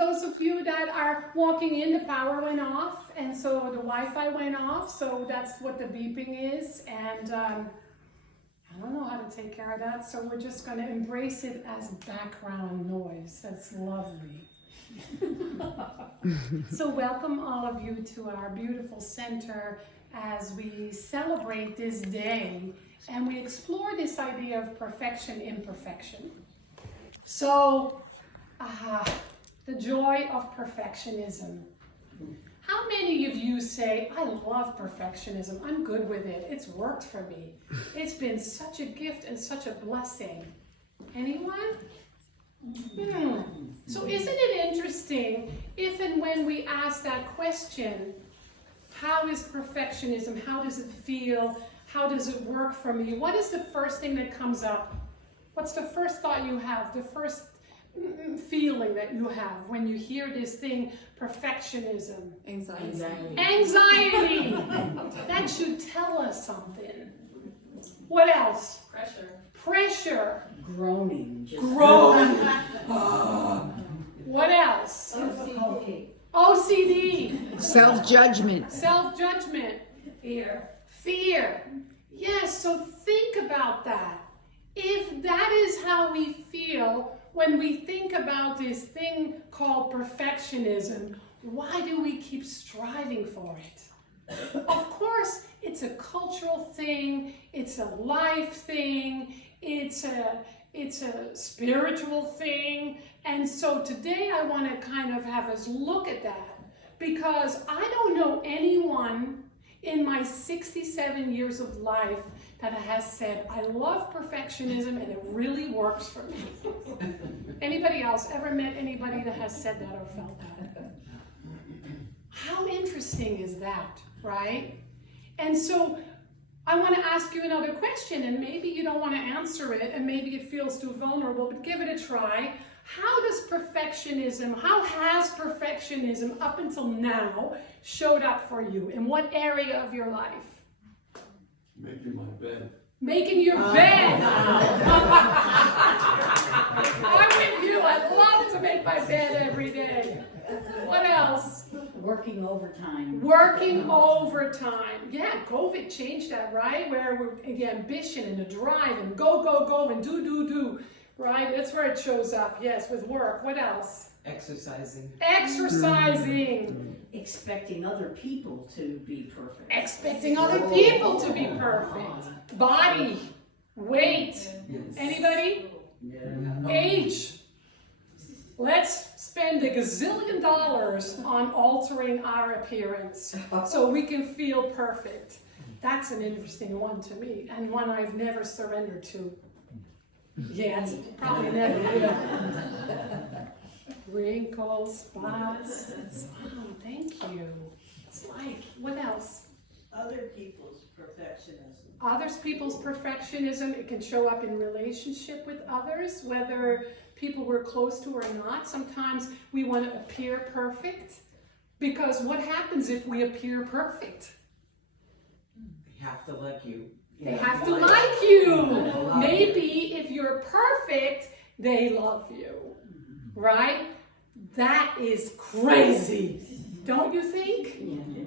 those of you that are walking in, the power went off, and so the Wi-Fi went off, so that's what the beeping is, and I don't know how to take care of that, so we're just going to embrace it as background noise. That's lovely. So welcome all of you to our beautiful center as we celebrate this day and we explore this idea of perfection, imperfection. So, the joy of perfectionism. How many of you say, I love perfectionism, I'm good with it, it's worked for me. It's been such a gift and such a blessing. Anyone? So isn't it interesting if and when we ask that question, how is perfectionism, how does it feel, how does it work for me? What is the first thing that comes up? What's the first thought you have, the first feeling that you have when you hear this thing, perfectionism? Anxiety. Anxiety. That should tell us something. What else? Pressure. Groaning. Groan. What else? OCD. Self-judgment. Self-judgment. Fear. Yes, so think about that. If that is how we feel when we think about this thing called perfectionism, why do we keep striving for it? Of course, it's a cultural thing, it's a life thing, it's a spiritual thing, and so today I want to kind of have us look at that, because I don't know anyone in my 67 years of life that has said, I love perfectionism and it really works for me. Anybody else ever met anybody that has said that or felt that? How interesting is that, right? And so I want to ask you another question, and maybe you don't want to answer it, and maybe it feels too vulnerable, but give it a try. How has perfectionism up until now showed up for you? In what area of your life? Making my bed. Making your bed. I'm with you. I love to make my bed every day. What else? Working overtime. Working overtime. Yeah, COVID changed that, right? Where the ambition and the drive and go and do, right? That's where it shows up. Yes, with work. What else? Exercising. Expecting other people to be perfect. Expecting other people to be perfect. Body, weight. Anybody? Yeah. Age. Let's spend $1 gazillion on altering our appearance so we can feel perfect. That's an interesting one to me, and one I've never surrendered to. Yeah, it's probably never will. Wrinkles, spots. Oh, thank you. It's life. What else? Other people's perfectionism. Other people's perfectionism. It can show up in relationship with others, whether people we're close to or not. Sometimes we want to appear perfect, because what happens if we appear perfect? They have to like you. They have to like you. Maybe if you're perfect, they love you. Right? That is crazy. Don't you think?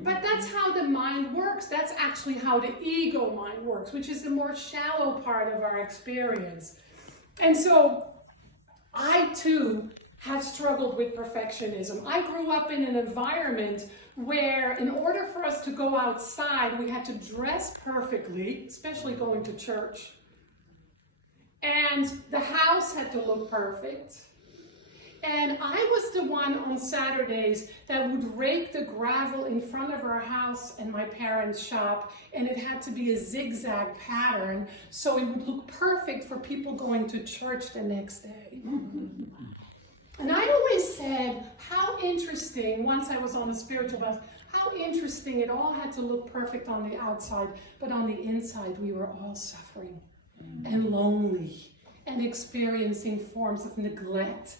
But that's how the mind works. That's actually how the ego mind works, which is the more shallow part of our experience. And so I too have struggled with perfectionism. I grew up in an environment where in order for us to go outside, we had to dress perfectly, especially going to church. And the house had to look perfect. And I was the one on Saturdays that would rake the gravel in front of our house and my parents' shop, and it had to be a zigzag pattern so it would look perfect for people going to church the next day. And I always said, how interesting, once I was on a spiritual path, how interesting it all had to look perfect on the outside, but on the inside we were all suffering and lonely and experiencing forms of neglect.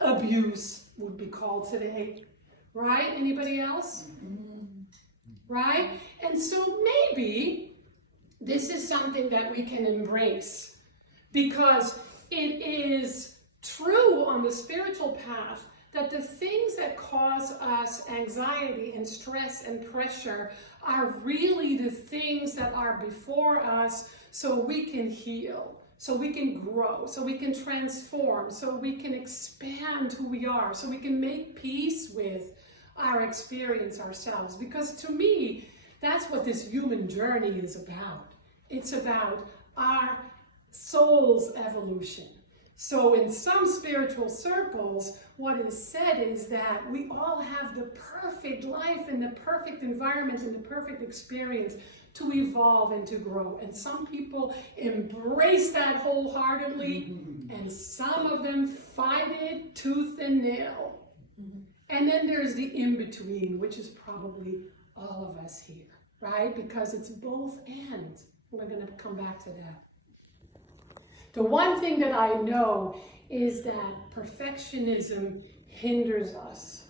Abuse would be called today, right? Anybody else? Right? And so maybe this is something that we can embrace, because it is true on the spiritual path that the things that cause us anxiety and stress and pressure are really the things that are before us so we can heal, so we can grow, so we can transform, so we can expand who we are, so we can make peace with our experience ourselves. Because to me, that's what this human journey is about. It's about our soul's evolution. So in some spiritual circles, what is said is that we all have the perfect life and the perfect environment and the perfect experience to evolve and to grow. And some people embrace that wholeheartedly, and some of them fight it tooth and nail. And then there's the in-between, which is probably all of us here, right? Because it's both and. We're going to come back to that. The one thing that I know is that perfectionism hinders us.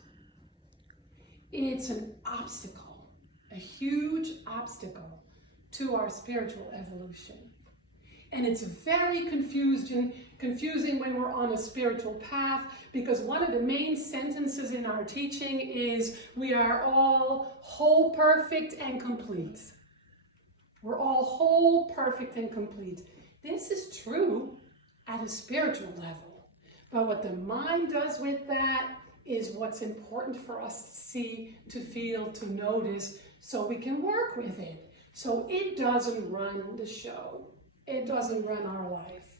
It's an obstacle, a huge obstacle to our spiritual evolution. And it's very confusing when we're on a spiritual path, because one of the main sentences in our teaching is we are all whole, perfect, and complete. We're all whole, perfect, and complete. This is true at a spiritual level. But what the mind does with that is what's important for us to see, to feel, to notice, so we can work with it. So it doesn't run the show. It doesn't run our life.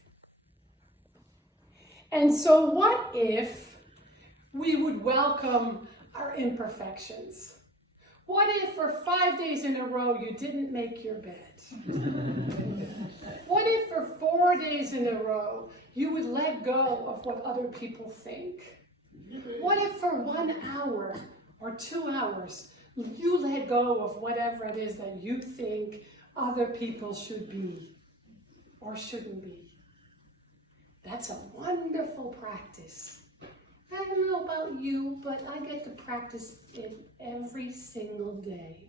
And so what if we would welcome our imperfections? What if for 5 days in a row you didn't make your bed? What if for 4 days in a row you would let go of what other people think? What if for 1 hour or 2 hours you let go of whatever it is that you think other people should be or shouldn't be? That's a wonderful practice. I don't know about you, but I get to practice it every single day,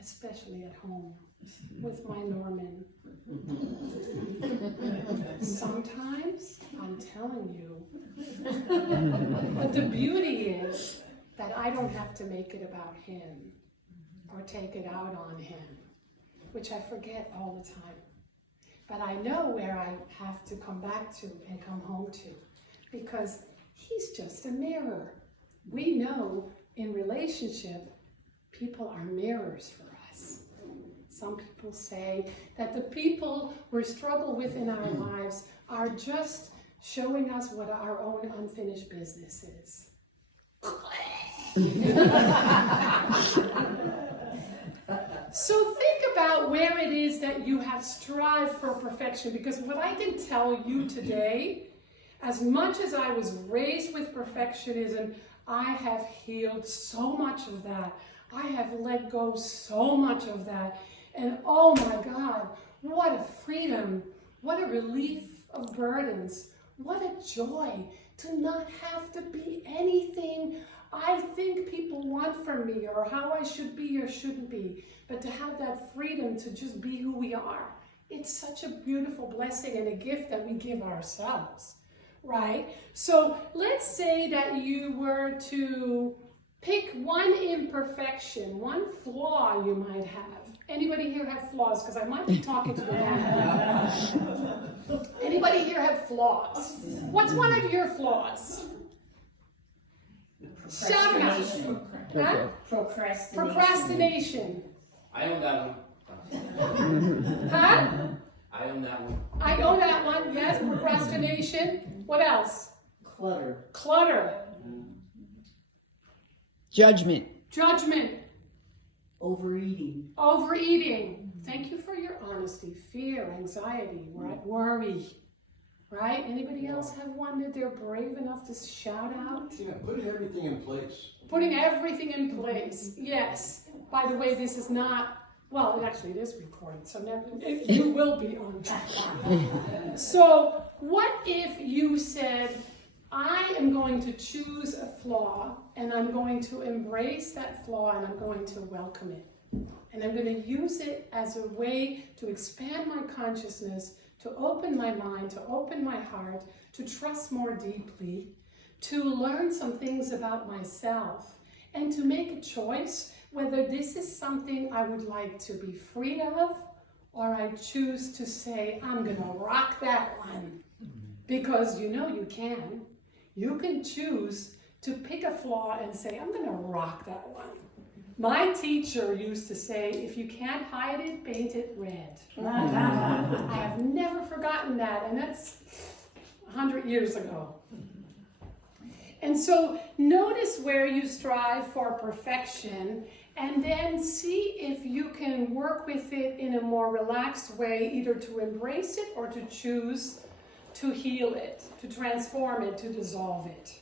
especially at home with my Norman. Sometimes, I'm telling you, but the beauty is that I don't have to make it about him or take it out on him, which I forget all the time. But I know where I have to come back to and come home to, because he's just a mirror. We know in relationship, people are mirrors for us. Some people say that the people we struggle with in our lives are just showing us what our own unfinished business is. So think about where it is that you have strived for perfection, because what I can tell you today, as much as I was raised with perfectionism, I have healed so much of that. I have let go so much of that. And oh my God, what a freedom, what a relief of burdens, what a joy to not have to be anything I think people want from me or how I should be or shouldn't be, but to have that freedom to just be who we are. It's such a beautiful blessing and a gift that we give ourselves, right? So let's say that you were to pick one imperfection, one flaw you might have. Anybody here have flaws? Because I might be talking to the wrong. Anybody here have flaws? What's one of your flaws? Shout it out. Huh? Procrastination. I own that one. Huh? I own that one. I know that one, yes, procrastination. What else? Clutter. Clutter. Judgment. Judgment. Overeating. Overeating. Thank you for your honesty. Fear, anxiety, right? Worry. Right? Anybody else have one that they're brave enough to shout out? Yeah, putting everything in place. Putting everything in place. Yes. By the way, this is not, well, it is recorded, so you will be on that. So what if you said, I am going to choose a flaw and I'm going to embrace that flaw and I'm going to welcome it. And I'm going to use it as a way to expand my consciousness, to open my mind, to open my heart, to trust more deeply, to learn some things about myself and to make a choice whether this is something I would like to be free of, or I choose to say, I'm gonna rock that one. Because you know you can. You can choose to pick a flaw and say, I'm gonna rock that one. My teacher used to say, if you can't hide it, paint it red. I have never forgotten that, and that's 100 years ago. And so notice where you strive for perfection, and then see if you can work with it in a more relaxed way, either to embrace it or to choose to heal it, to transform it, to dissolve it.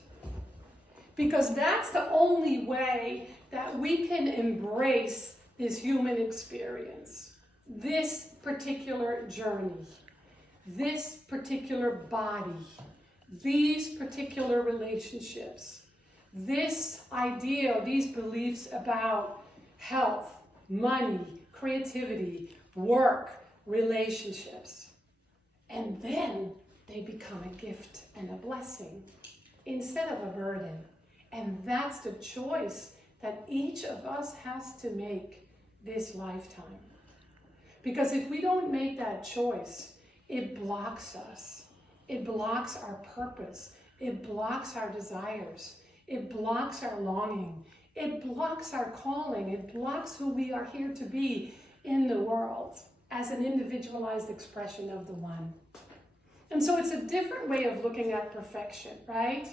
Because that's the only way that we can embrace this human experience, this particular journey, this particular body, these particular relationships, this idea, these beliefs about health, money, creativity, work, relationships. And then they become a gift and a blessing instead of a burden. And that's the choice that each of us has to make this lifetime. Because if we don't make that choice, it blocks us. It blocks our purpose. It blocks our desires. It blocks our longing. It blocks our calling. It blocks who we are here to be in the world as an individualized expression of the one. And so it's a different way of looking at perfection, right?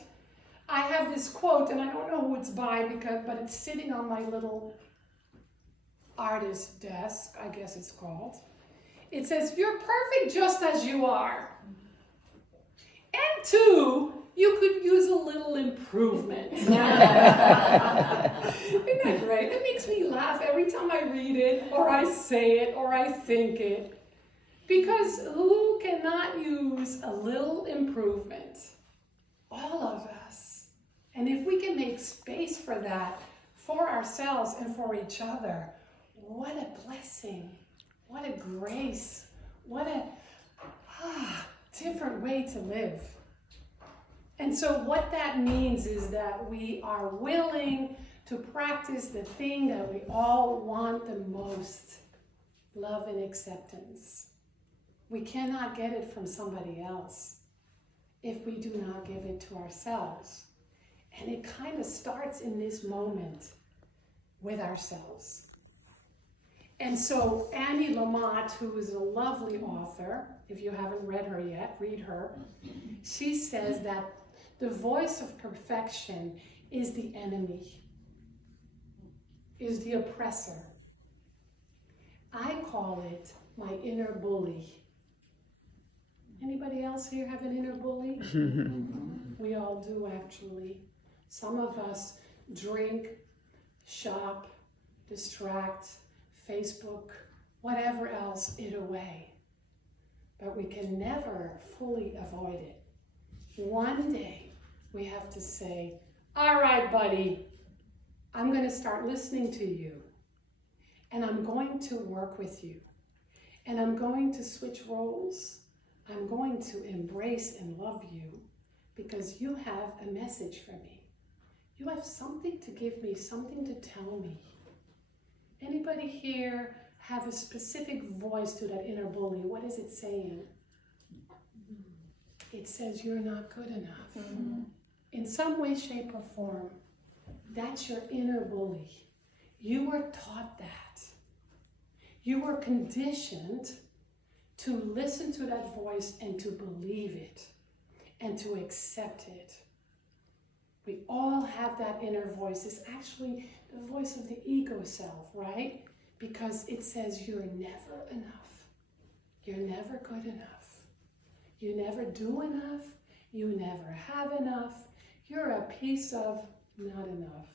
I have this quote, and I don't know who it's by, but it's sitting on my little artist desk, I guess it's called. It says, you're perfect just as you are. And two, you could use a little improvement. Isn't that great? It makes me laugh every time I read it, or I say it, or I think it. Because who cannot use a little improvement? All of us. And if we can make space for that, for ourselves and for each other, what a blessing, what a grace, what a different way to live. And so what that means is that we are willing to practice the thing that we all want the most, love and acceptance. We cannot get it from somebody else if we do not give it to ourselves. And it kind of starts in this moment with ourselves. And so Annie Lamott, who is a lovely author, if you haven't read her yet, read her. She says that the voice of perfection is the enemy, is the oppressor. I call it my inner bully. Anybody else here have an inner bully? We all do, actually. Some of us drink, shop, distract, Facebook, whatever else, it away. But we can never fully avoid it. One day, we have to say, all right, buddy, I'm going to start listening to you. And I'm going to work with you. And I'm going to switch roles. I'm going to embrace and love you because you have a message for me. You have something to give me, something to tell me. Anybody here have a specific voice to that inner bully? What is it saying? It says you're not good enough. Mm-hmm. In some way, shape, or form, that's your inner bully. You were taught that. You were conditioned to listen to that voice and to believe it and to accept it. We all have that inner voice. It's actually the voice of the ego self, right? Because it says you're never enough. You're never good enough. You never do enough. You never have enough. You're a piece of not enough.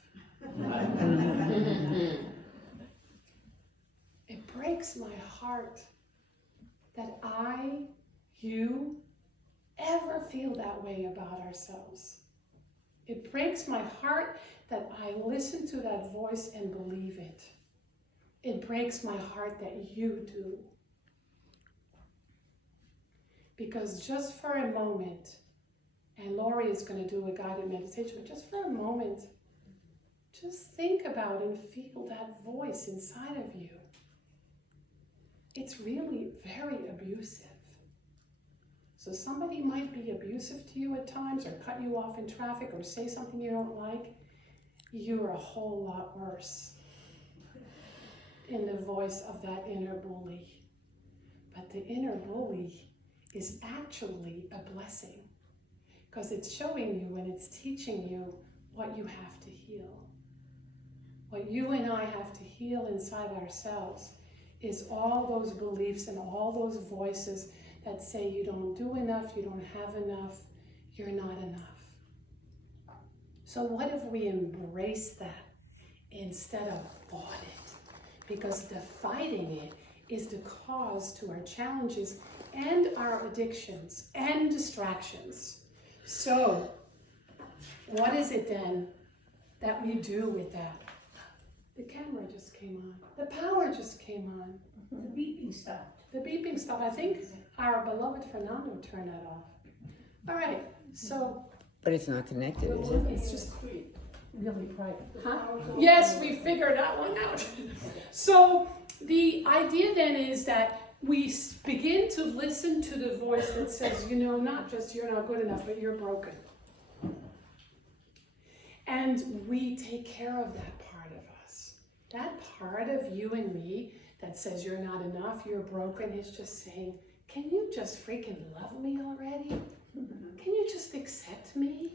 It breaks my heart that you ever feel that way about ourselves. It breaks my heart that I listen to that voice and believe it. It breaks my heart that you do. Because just for a moment, And Lori is going to do a guided meditation, but just for a moment, just think about and feel that voice inside of you. It's really very abusive. So somebody might be abusive to you at times, or cut you off in traffic, or say something you don't like. You're a whole lot worse in the voice of that inner bully. But the inner bully is actually a blessing, because it's showing you and it's teaching you what you have to heal. What you and I have to heal inside ourselves is all those beliefs and all those voices that say you don't do enough, you don't have enough, you're not enough. So what if we embrace that instead of fought it? Because the fighting it is the cause to our challenges and our addictions and distractions. So what is it then that we do with that? The camera just came on. The power just came on. The beeping stopped. The beeping stopped. I think our beloved Fernando turned that off. All right, so But it's not connected, is it? it's just really bright. Huh? Yes, we figured that one out. So the idea then is that we begin to listen to the voice that says, you know, not just you're not good enough, but you're broken. And we take care of that part of us. That part of you and me that says you're not enough, you're broken, is just saying, can you just freaking love me already? Can you just accept me?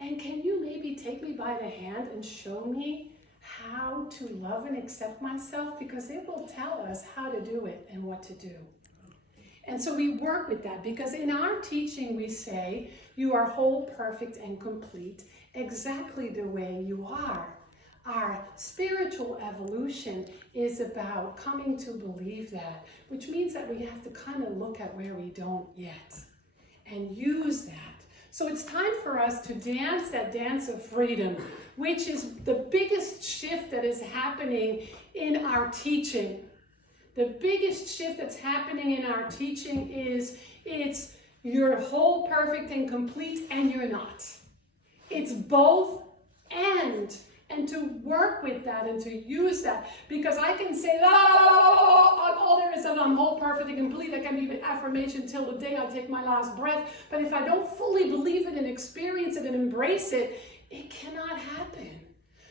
And can you maybe take me by the hand and show me how to love and accept myself? Because it will tell us how to do it and what to do. And so we work with that, because in our teaching we say you are whole, perfect, and complete exactly the way you are. Our spiritual evolution is about coming to believe that, which means that we have to kind of look at where we don't yet and use that. So it's time for us to dance that dance of freedom, which is the biggest shift that is happening in our teaching. The biggest shift that's happening in our teaching is it's you're whole, perfect, and complete, and you're not. It's both and to work with that and to use that, because I can say, all there is that I'm whole, perfect, and complete. I can be an affirmation till the day I take my last breath. But if I don't fully believe it and experience it and embrace it, it cannot happen.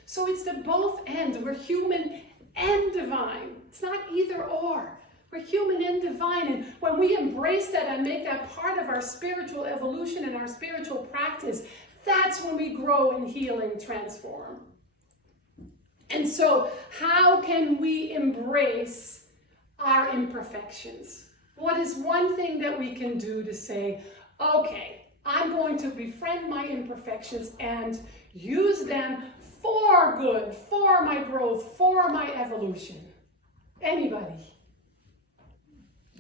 So it's the both and. We're human and divine. It's not either or. We're human and divine. And when we embrace that and make that part of our spiritual evolution and our spiritual practice, that's when we grow and heal and transform. And so how can we embrace our imperfections? What is one thing that we can do to say, okay, I'm going to befriend my imperfections and use them for good, for my growth, for my evolution? Anybody?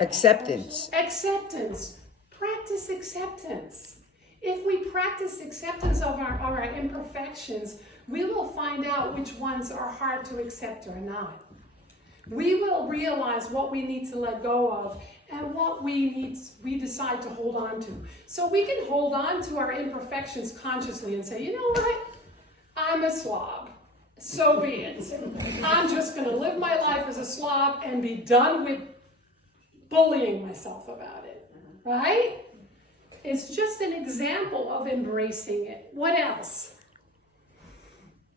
Acceptance. Acceptance. Practice acceptance. If we practice acceptance of our imperfections, we will find out which ones are hard to accept or not. We will realize what we need to let go of and what we decide to hold on to. So we can hold on to our imperfections consciously and say, you know what? I'm a slob. So be it. I'm just going to live my life as a slob and be done with bullying myself about it. Right? It's just an example of embracing it. What else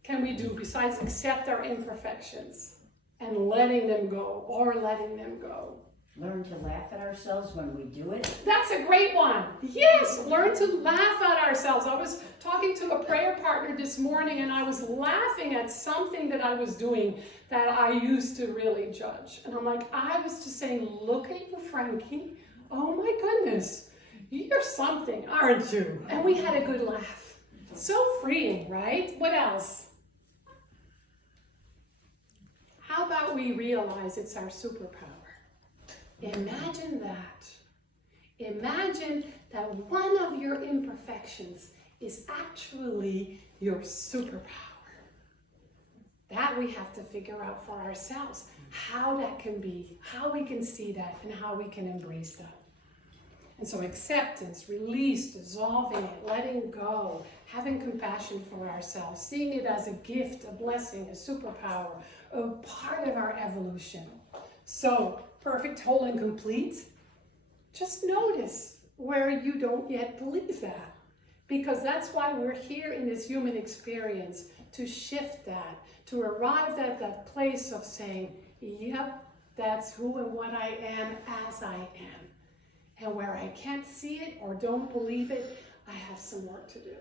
can we do besides accept our imperfections and letting them go or letting them go? Learn to laugh at ourselves when we do it. That's a great one. Yes, learn to laugh at ourselves. I was talking to a prayer partner this morning and I was laughing at something that I was doing that I used to really judge. And I'm like, I was just saying, look at you, Frankie. Oh my goodness. You're something, aren't you? And we had a good laugh. So freeing, right? What else? How about we realize it's our superpower? Imagine that. Imagine that one of your imperfections is actually your superpower. That we have to figure out for ourselves, how that can be, how we can see that, and how we can embrace that. And so acceptance, release, dissolving it, letting go, having compassion for ourselves, seeing it as a gift, a blessing, a superpower, a part of our evolution. So, perfect, whole, and complete. Just notice where you don't yet believe that. Because that's why we're here in this human experience, to shift that, to arrive at that place of saying, yep, that's who and what I am as I am. And where I can't see it or don't believe it, I have some work to do.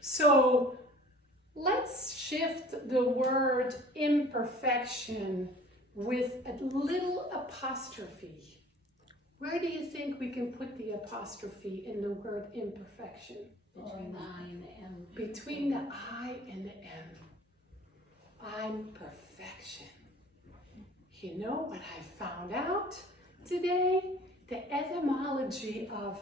So let's shift the word imperfection with a little apostrophe. Where do you think we can put the apostrophe in the word imperfection? Between the I and the M. Between the I and the M. I'm perfection. You know what I found out today? The etymology of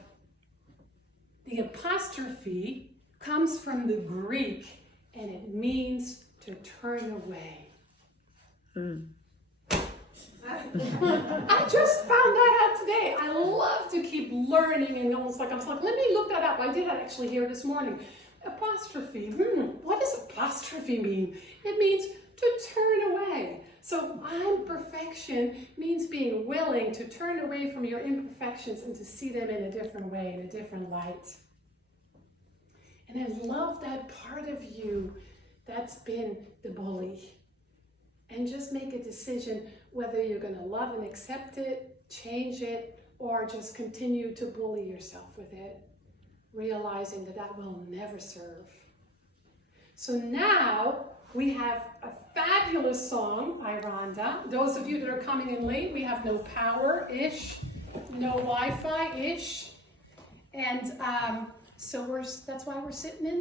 the apostrophe comes from the Greek, and it means to turn away. I just found that out today. I love to keep learning, and I was like, let me look that up. I did actually hear this morning. Apostrophe. What does apostrophe mean? It means to turn away. So I'm perfection means being willing to turn away from your imperfections and to see them in a different way, in a different light. And I love that part of you that's been the bully. And just make a decision whether you're going to love and accept it, change it, or just continue to bully yourself with it, realizing that that will never serve. So now we have a fabulous song by Rhonda. Those of you that are coming in late, we have no power-ish, no Wi-Fi-ish. And so that's why we're sitting in